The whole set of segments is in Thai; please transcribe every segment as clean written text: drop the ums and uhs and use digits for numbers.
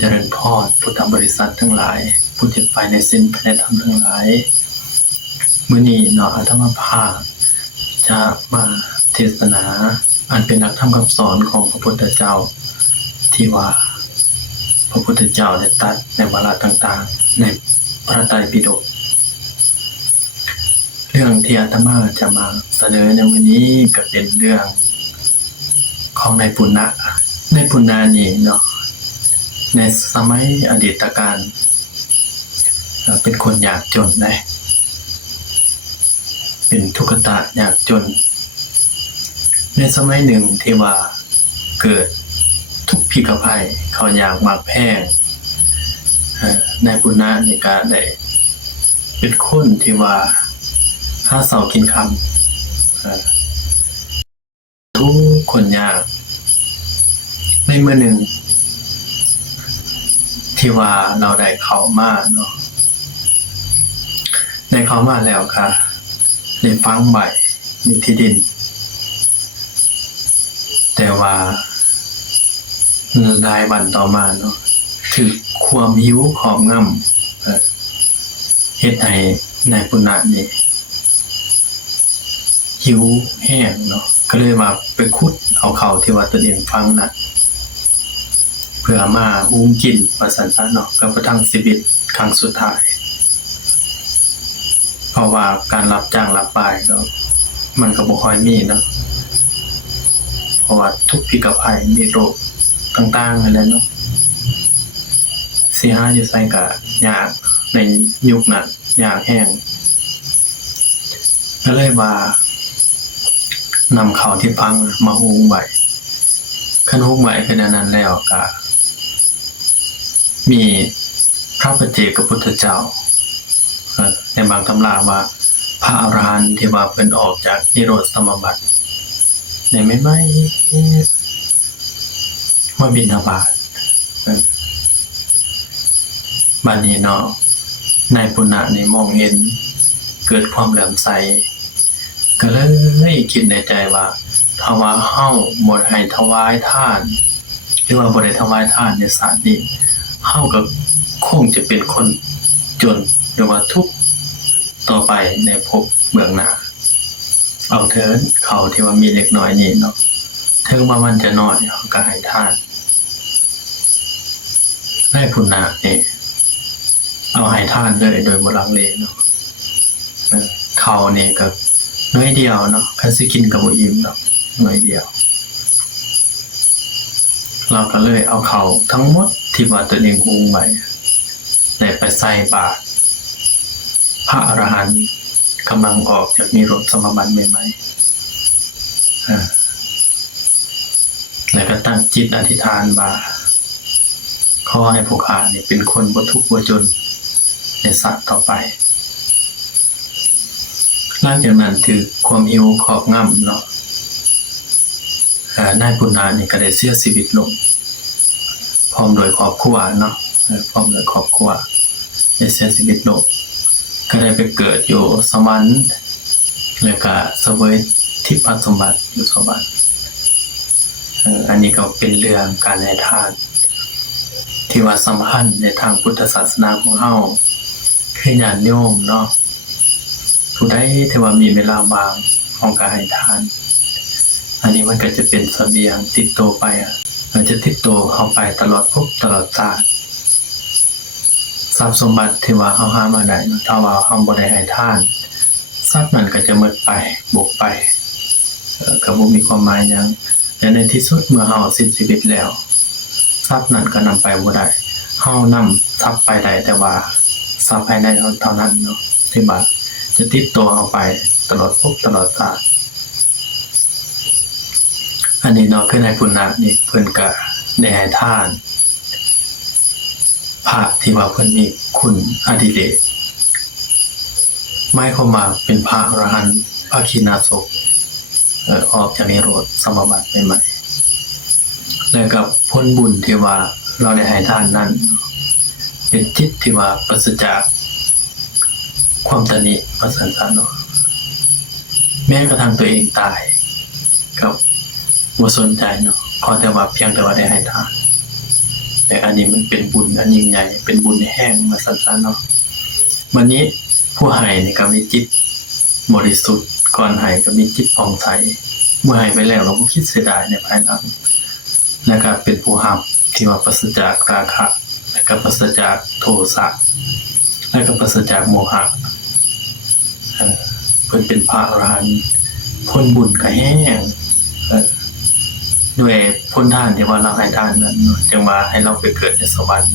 เจริญพรพุทธบริษัททั้งหลายผู้ที่ไปในศีลในธรรมทั้งหลายมื้อนี้เนาะอาตมาภาพจะมาเทศนาอันเป็นหลักธรรมคำสอนของพระพุทธเจ้าที่ว่าพระพุทธเจ้าได้ตรัสในวาระต่างๆในพระไตรปิฎกเรื่องที่อาตมาจะมาเสนอในวันนี้ก็เป็นเรื่องของนายปุณณะนี่เนาะในสมัยอดีตการเป็นคนยากจนนะเป็นทุกขตะยากจนในสมัยหนึ่งที่ว่าเกิดทุกข์พิกภัยเขาอยากมากแพงนายปุณณะนี่ก็ได้เป็นคนที่ว่าหาเสากินคำทุกคนยากในเมื่อหนึ่งที่ว่าเราได้เข้ามาเนาะได้เข้ามาแล้วค่ะได้ฟังใบอยู่ที่ดินแต่ว่าหลายวันต่อมาเนาะถึงความหิวครอบงำเฮ็ดให้นายปุณณะนี่หิวแห้งเนาะก็เลยมาไปขุดเอาเขาที่ว่าตัวเองฟังน่ะเพื่อมาอุ้มกินประสันซะเนาะก็กระทั่งชีวิตครั้งสุดท้ายเพราะว่าการรับจ้างรับบ่ายก็มันก็บ่ค่อยมีเนาะเพราะว่าทุกพิกภัยมีโรคต่างๆนั่นแหละเนาะสิหาอยู่ไสก็ยากในยุคนั้นยากแห้งก็เลยว่านำข้าวที่พังมาหุงไว้คันหุงไว้ขนาดนั้นแล้วก็มีพระปัจเจกพุทธเจ้าในบางตำราว่าพระอรหันต์ที่ว่าเพิ่นออกจากนิโรธสมาบัติในไม่มาบิณฑบาตบัดนี้เนาะนายปุณณะนี่มองเห็นเกิดความเหลื่อมใสก็เลยคิดในใจว่าถ้าว่าเฮาบ่ให้ถวายทานหรือว่าบ่ได้ถวายทานในศาสตร์นี้เฮาก็คงจะเป็นคนจนหรือว่าทุกข์ต่อไปในภพเบื้องหน้าเอาเถิดเขาที่ว่ามีเล็กน้อยนี่เนาะถึงว่ามันจะน้อยเฮาก็ให้ทานนายปุณณะนี่เอาให้ทานเลยโดยบ่ลังเลเนาะเขานี่ก็น้อยเดียวเนาะคันสิกินก็บ่อิ่มดอกน้อยเดียวเราก็เลยเอาเขาทั้งหมดที่ว่าตัวเองหุงไว้ได้ไปใส่บาตรพระอรหันต์กำลังออกจากนิโรธสมาบัติใหม่ๆแล้วก็ตั้งจิตอธิษฐานว่าขอให้พวกข้านี่เป็นคนบ่ทุกข์บ่จนในชาติต่อไปหลังจากนั้นถือความหิวครอบงำเนาะนายปุณณะนี่ก็ได้เสียชีวิตลงพร้อมโดยครอบครัวเนาะพร้อมโดยครอบครัวได้เสียชีวิตลงก็ได้ไปเกิดอยู่สวรรค์แล้วก็เสวยทิพย์สมบัติอยู่สวรรค์อันนี้ก็เป็นเรื่องการให้ทานที่ว่าสำคัญในทางพุทธศาสนาของเฮาคือญาติโยมเนาะผู้ใดที่ว่ามีเวลาว่างของการให้ทานอันนี้มันก็จะเป็นเสบียงติดตัวไปมันจะติดตัวเข้าไปตลอดภพตลอดชาติทรัพย์สมบัติที่ว่าเฮาหามาได้ถ้าว่าเฮาบ่ได้ให้ทานทรัพย์นั้นก็จะหมดไปบกไปก็บ่มีความหมายหยังและในที่สุดเมื่อเฮาสิ้นชีวิตแล้วทรัพย์นั้นก็นำไปบ่ได้เฮานำทรัพย์ไปได้แต่ว่าทรัพย์ภายในเท่านั้นเนาะที่ว่าจะติดตัวเฮาไปตลอดภพตลอดชาติอันนี้เนาะคือนายปุณณะนี่เพิ่นก็ได้ให้ทานพระที่ว่าเพิ่นมีคุณอดิเรกหมายความว่าเป็นพระอรหันต์พระขีณาสพออกจากนิโรธสมาบัติใหม่ๆแล้วก็ผลบุญที่ว่าเราได้ให้ทานนั้นเป็นจิตที่ว่าปราศจากความตณิว่าซั่นเนาะแม้กระทั่งตัวเองตายก็บ่สนใจเนาะขอแต่ว่าเพียงแต่ว่าได้ให้ทาน แต่อันนี้มันเป็นบุญอันยิ่งใหญ่เป็นบุญแห้งมาสั้นๆเนาะวันนี้ผู้ให้นี่ก็มีจิตบริสุทธิ์ก่อนให้ก็มีจิตผ่องใสเมื่อให้ไปแล้วก็บ่คิดเสียดายในภายหลังแล้วก็เป็นผู้รับที่ว่าปราศจากราคะและก็ปราศจากโทสะและก็ปราศจากโมหะเพิ่นเป็นพระอรหันต์พ้นบุญก็แห้งด้วยพ้นทานที่ว่าเราให้ทานนั้นจึงมาให้เราไปเกิดในสวรรค์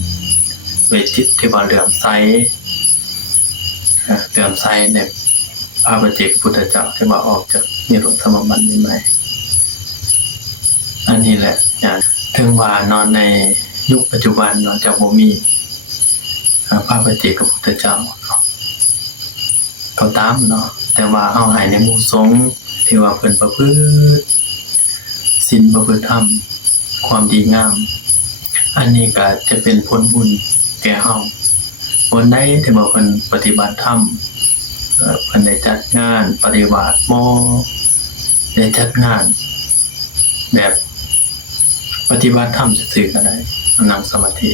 ด้วยจิตที่ว่าเหลื่อมใสในพระปัจเจกพุทธเจ้าที่ว่าออกจากนิโรธสมาบัติใหม่อันนี้แหละถึงว่านอนในยุคปัจจุบันนอนจากบ่มีพระปัจเจกพุทธเจ้าก็ตามเนาะแต่ว่าเฮาให้ในหมู่สงฆ์ที่ว่าเพิ่นประพฤติศีลประพฤติธรรมความดีงามอันนี้ก็จะเป็นผลบุญแก่เฮาคนใดที่ว่าเพิ่นปฏิบัติธรรมเพิ่นได้จัดงานปฏิบัติบ่ได้จัดงานแบบปฏิบัติธรรมซื่อๆก็ได้นั่งสมาธิ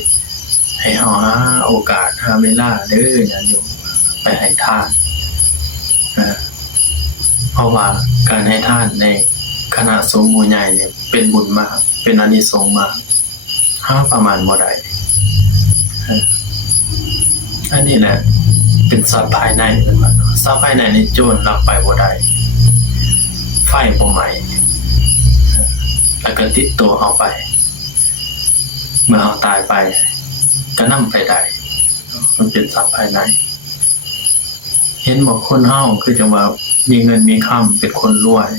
ให้เฮาหาโอกาสหาเวลาเด้อญาติโยมไปให้ทานเพราะว่าการให้ทานในคณะสงฆ์หมู่ใหญ่เนี่ยเป็นบุญมากเป็นอานิสงส์มากหาประมาณบ่ได้อันนี้แหละเป็นทรัพย์ภายในเป็นว่าทรัพย์ภายในนี่โจรลักไปบ่ได้ไฟบ่ไหม้แล้วก็ติดตัวเฮาไปเมื่อเฮาตายไปก็นำไปได้มันเป็นทรัพย์ภายในเห็นบอกคนเฮาคือจังว่ามีเงินมีค่ำเป็นคนรวย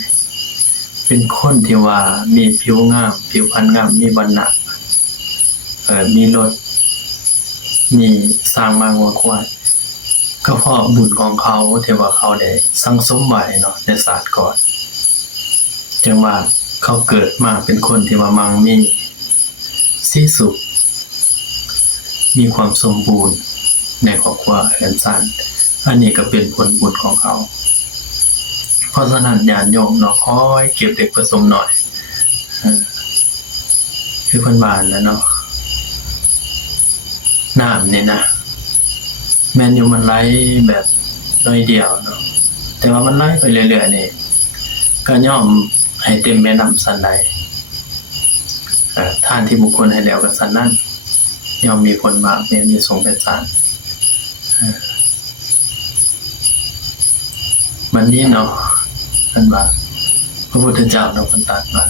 เป็นคนที่ว่ามีผิวงามผิวพรรณงามมีวรรณะมีรถมีสร้างมางวควายก็เพราะบุญของเขาที่ว่าเขาได้สั่งสมไว้เนาะในศาสตร์ก่อนจังว่าเขาเกิดมาเป็นคนที่ว่ามั่งมีสีสุขมีความสมบูรณ์ในครอบครัวแสนสั้นอันนี้ก็เป็นผลบุญของเขาเพราะฉะนั้นญาติโยมเนาะคอยเก็บเด็กผสมหน่อยคือเพิ่นบ้านแล้วเนาะน้ำนี่นะแม่นอยู่มันไหลแบบน้อยเดียวเนาะแต่ว่ามันไหลไปเรื่อยๆนี่ก็ย่อมให้เต็มแม่น้ำสันใดท่านที่บุคคลให้แล้วก็สันนั้นย่อมมีผลมากเนี่ยมีสงเป็นสารวันนี้เนาะท่านว่าพระพุทธเจ้าเราคนตัดมา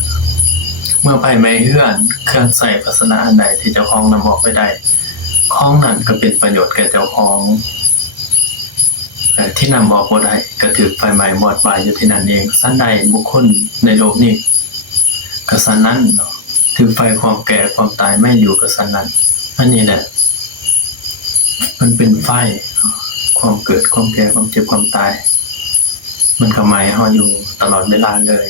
เมื่อไปไม่เฮื่อนเครื่องใส่ภาชนะอันใดที่เจ้าของนำออกไปได้ของนั้นก็เป็นประโยชน์แก่เจ้าของที่นำออกบ่ได้ก็ถูกไฟไหม้วอดวายอยู่ที่นั่นเองสันใดบุคคลในโลกนี้ก็สันนั้นเนาะถูกไฟความแก่ความตายไม่อยู่กับสันนั้นอันนี้แหละมันเป็นไฟความเกิดความแก่ความเจ็บความตายมันก็หมายเฮาอยู่ตลอดเวลาเลย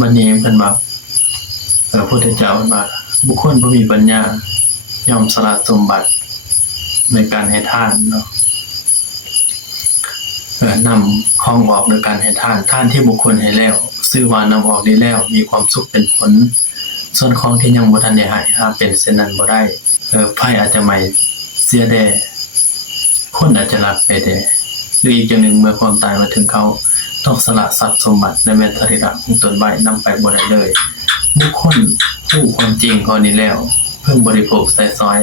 วันนี้เพิ่นว่าพระพุทธเจ้าเพิ่นว่าบุคคลผู้มีปัญญาย่อมสละสมบัติในการให้ทานเนาะนำของออกโดยการให้ทานที่บุคคลให้แล้วซื้อว่านำออกได้แล้วมีความสุขเป็นผลส่วนของที่ยังบ่ทันได้ให้ถ้าเป็นเช่นนั้นบ่ได้ไฟอาจจะไหม้เสียแด่คนอาจจะลักไปแด่หรืออีกอย่างหนึ่งเมื่อความตายมาถึงเขาต้องสละทรัพย์สมบัติและแม้ทริระของตนไว้นำไปบ่ได้เลยบุคคลผู้ความจริงข้อนี้แล้วเพิ่งบริโภคใส่ซอย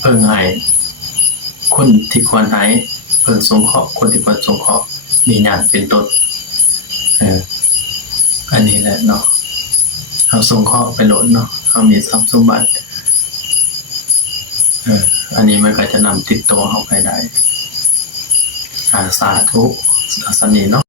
เพิ่งให้คนที่ควรให้เพิ่งสงเคราะห์คนที่ควรสงเคราะห์มีญาติเป็นต้นอันนี้แหละเนาะเอาสงเคราะห์ไปโหลดเนาะเอามีทรัพย์สมบัติอันนี้มันก็จะนำติดตัวเข้าไปได้สาธุอาสนีเนาะ